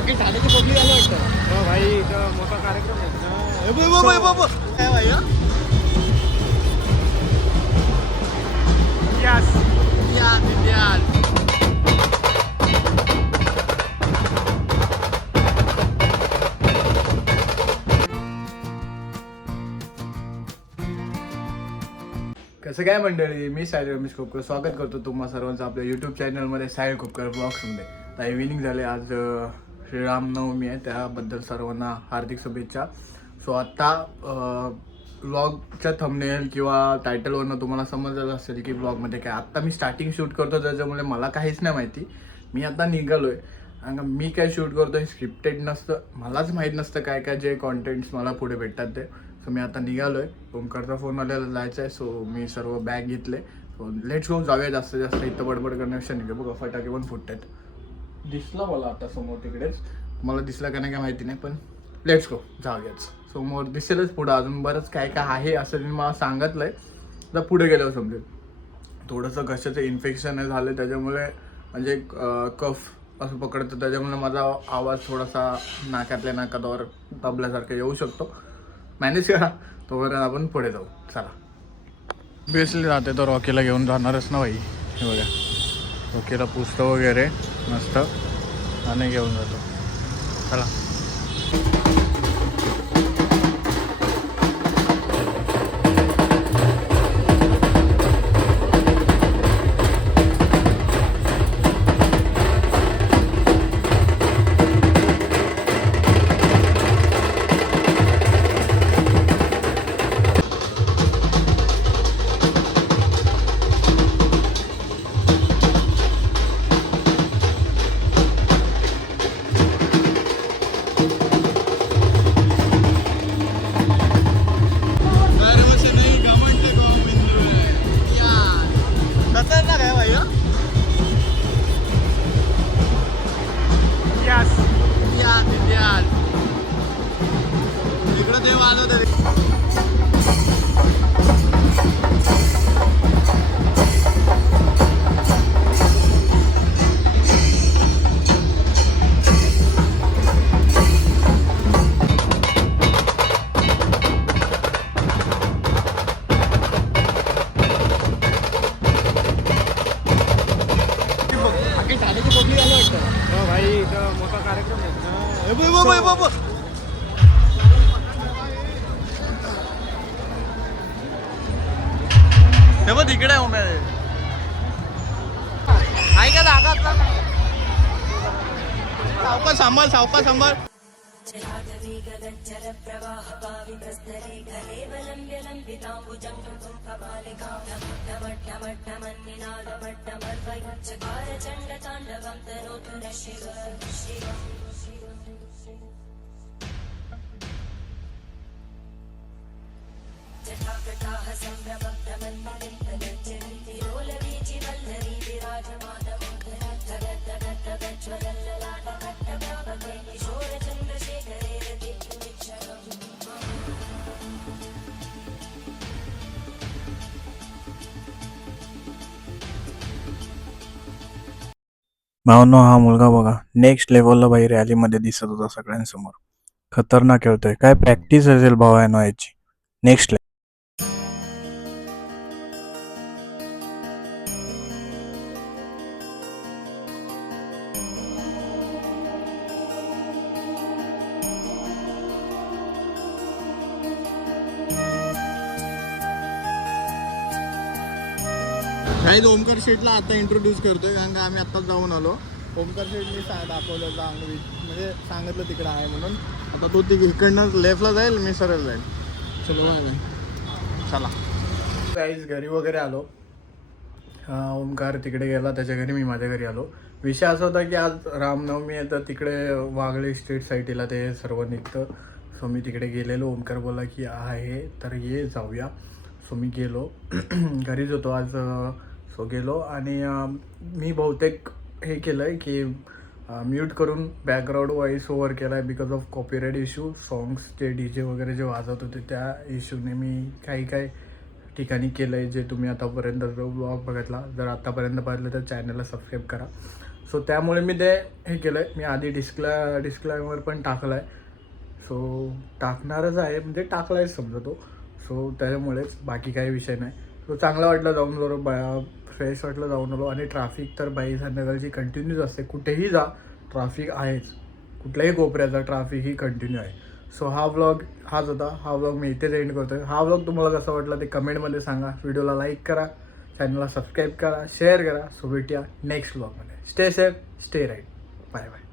बाकी ठाण्याची पब्लिक आलं वाटतं. हो भाई इथं मोठा कार्यक्रम आहे ना. काय भाई हा? यस इतिहास. कसं काय मंडळी, मी साहिल रमेश खोपकर स्वागत करतो तुम्हा सर्वांचं आपल्या यूट्यूब चॅनलमध्ये साहिल खोपकर ब्लॉग्समध्ये. तर इव्हिनिंग झाले, आज श्रीरामनवमी आहे, त्याबद्दल सर्वांना हार्दिक शुभेच्छा. सो आत्ता ब्लॉगच्या थंबनेल किंवा टायटलवरनं तुम्हाला समजलं असेल की ब्लॉगमध्ये काय. आत्ता मी स्टार्टिंग शूट करतो, त्याच्यामुळे मला काहीच नाही माहिती. मी आता निघालो आहे आणि मी काय शूट करतो हे स्क्रिप्टेड नसतं, मलाच माहीत नसतं काय काय जे कॉन्टेंट्स मला पुढे भेटतात ते. सो मी आता निघालो आहे, ओमकारचा फोन आलेला जायचं आहे. सो मी सर्व बॅग घेतले. सो लेट्स गो, जाऊया. जास्तीत जास्त इथं बडबड करण्यापेक्षा निघे. बघा फटाके पण फुटतात. दिसला मला आता समोर तिकडेच, मला दिसला का नाही काय माहिती नाही, पण लेट्स गो, जाऊयाच. समोर दिसेलच पुढं अजून बरंच काय काय आहे असं मी मला सांगितलं आहे. तर पुढे गेल्यावर समजेल. थोडंसं घशाचं इन्फेक्शन झालं, त्याच्यामुळे म्हणजे कफ असं पकडतं, त्याच्यामुळे माझा आवाज थोडासा नाकातल्या नाकातावर दबल्यासारखं येऊ शकतो. मॅनेज करा, तोपर्यंत आपण पुढे जाऊ. चला. बेसली राहते तर रॉकीला घेऊन जाणारच ना भाई. हे बघा, रॉकीला पुस्तक वगैरे मस्त आणि घेऊन जातो. चला. यस इकडं ते वाजवत ठाण्याची पब्लिक आलं वाटतं. हो भाई इथं मोठा कार्यक्रम आहे ना. हे बघ तिकडे आहे उमेद. आहे का जागा आपला? सावकाश सांभाळ, सावकाश सांभाळ. भावनो, हा मुलगा बघा नेक्स्ट लेवलला बाई रॅलीमध्ये दिसत होता सगळ्यांसमोर. खतरनाक खेळतोय. काय प्रॅक्टिस असेल भावा याची. नेक्स्ट शाहीद ओमकार शेठला आता इंट्रोड्यूस करतोय, कारण का आम्ही आत्ताच जाऊन आलो. ओमकार शेठनी दाखवलं म्हणजे सांगितलं तिकडं आहे म्हणून. आता तो इकडनं लेफ्टला जाईल, मी सरळ जाईल. चलो चला. काहीच घरी वगैरे आलो. ओमकार तिकडे गेला त्याच्या घरी, मी माझ्या घरी आलो. विषय असा होता की आज रामनवमी आहे, तर तिकडे वागळे स्ट्रीट साईडला ते सर्व निघतं. सो मी तिकडे गेलेलो. ओमकार बोला की आहे तर ये जाऊया. सो मी गेलो. घरीच होतो आज. सो गेलो आणि मी बहुतेक हे केलं आहे की म्यूट करून बॅकग्राऊंड व्हॉइस ओव्हर केला आहे because of copyright issue. Songs जे DJ वगैरे जे वाजत होते त्या इश्यूने मी काही ठिकाणी केलं आहे, जे तुम्ही आतापर्यंत जो ब्लॉग बघितला, जर आत्तापर्यंत पाहिलं तर चॅनलला सबस्क्राईब करा. सो त्यामुळे मी ते हे केलं आहे. मी आधी डिस्क्लायमर पण टाकला आहे. सो टाकणारच आहे, म्हणजे टाकला आहे समजा तो. सो त्याच्यामुळेच बाकी काही विषय नाही. सो चांगलं वाटलं जाऊन, जरा फ्रेश वाटलं जाऊन आलो. आणि ट्रॅफिक तर बाई संध्याकाळची कंटिन्यूच असते, कुठेही जा ट्रॅफिक आहेच, कुठल्याही कोपऱ्याचा ट्रॅफिक ही कंटिन्यू आहे. सो हा व्लॉग हाच होता. हा व्लॉग मी इथेच एंड करतो आहे. हा व्लॉग तुम्हाला कसा वाटला ते कमेंटमध्ये सांगा. व्हिडिओला लाईक करा, चॅनलला सबस्क्राईब करा, शेअर करा. सो भेटूया नेक्स्ट व्लॉगमध्ये. Stay safe, stay right. Bye bye.